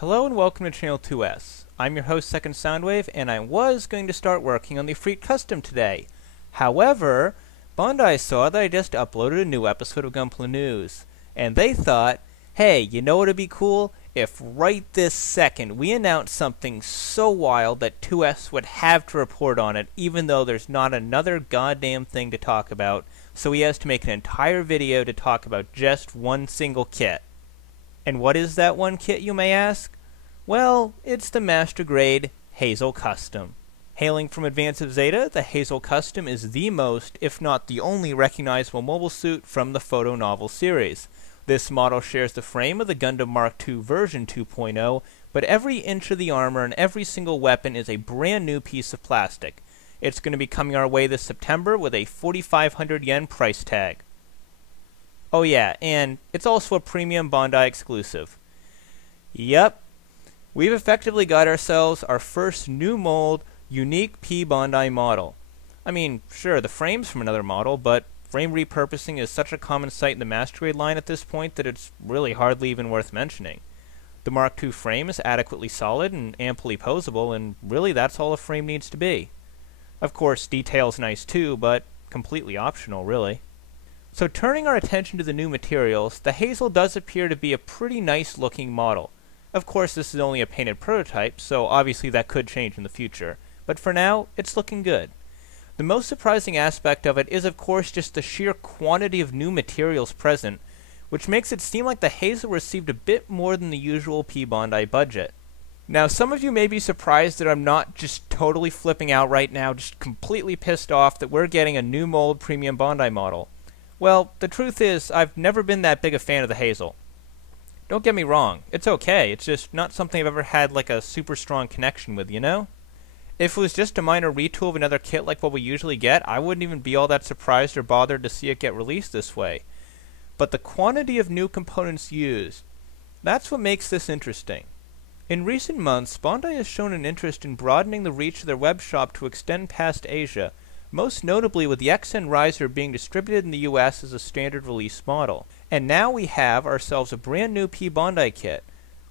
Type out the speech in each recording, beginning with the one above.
Hello and welcome to Channel 2S. I'm your host, Second Soundwave, and I was going to start working on the Freak Custom today. However, Bondi saw that I just uploaded a new episode of Gunpla News, and they thought, hey, you know what would be cool? If right this second we announced something so wild that 2S would have to report on it, even though there's not another goddamn thing to talk about, so he has to make an entire video to talk about just one single kit. And what is that one kit, you may ask? Well, it's the Master Grade Hazel Custom. Hailing from Advanced Zeta, the Hazel Custom is the most, if not the only, recognizable mobile suit from the photo novel series. This model shares the frame of the Gundam Mark II version 2.0, but every inch of the armor and every single weapon is a brand new piece of plastic. It's going to be coming our way this September with a 4,500 yen price tag. Oh yeah, and it's also a premium Bondi exclusive. Yep, we've effectively got ourselves our first new mold, unique P-Bandai model. I mean, sure, the frame's from another model, but frame repurposing is such a common sight in the Master Grade line at this point that it's really hardly even worth mentioning. The Mark II frame is adequately solid and amply posable, and really that's all a frame needs to be. Of course, detail's nice too, but completely optional, really. So turning our attention to the new materials, the Hazel does appear to be a pretty nice looking model. Of course, this is only a painted prototype, so obviously that could change in the future, but for now, it's looking good. The most surprising aspect of it is of course just the sheer quantity of new materials present, which makes it seem like the Hazel received a bit more than the usual P-Bandai budget. Now, some of you may be surprised that I'm not just totally flipping out right now, just completely pissed off that we're getting a new mold premium Bondi model. Well, the truth is, I've never been that big a fan of the Hazel. Don't get me wrong, it's okay, it's just not something I've ever had like a super strong connection with, you know? If it was just a minor retool of another kit like what we usually get, I wouldn't even be all that surprised or bothered to see it get released this way. But the quantity of new components used, that's what makes this interesting. In recent months, Bondi has shown an interest in broadening the reach of their web shop to extend past Asia, most notably with the XN Riser being distributed in the US as a standard release model. And now we have ourselves a brand new P-Bandai kit,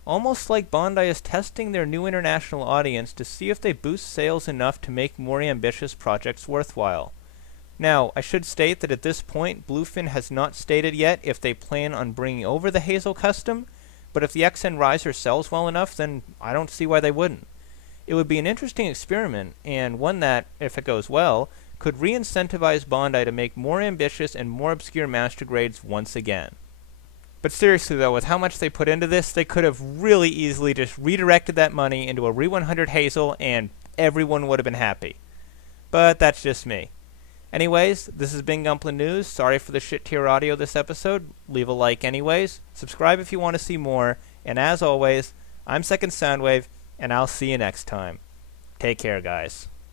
almost like Bondi is testing their new international audience to see if they boost sales enough to make more ambitious projects worthwhile. Now, I should state that at this point, Bluefin has not stated yet if they plan on bringing over the Hazel Custom, but if the XN Riser sells well enough, then I don't see why they wouldn't. It would be an interesting experiment, and one that, if it goes well, could re-incentivize Bondi to make more ambitious and more obscure Master Grades once again. But seriously though, with how much they put into this, they could have really easily just redirected that money into a Re-100 Hazel and everyone would have been happy. But that's just me. Anyways, this has been Gunpla News. Sorry for the shit tier audio this episode. Leave a like anyways. Subscribe if you want to see more. And as always, I'm Second Soundwave, and I'll see you next time. Take care, guys.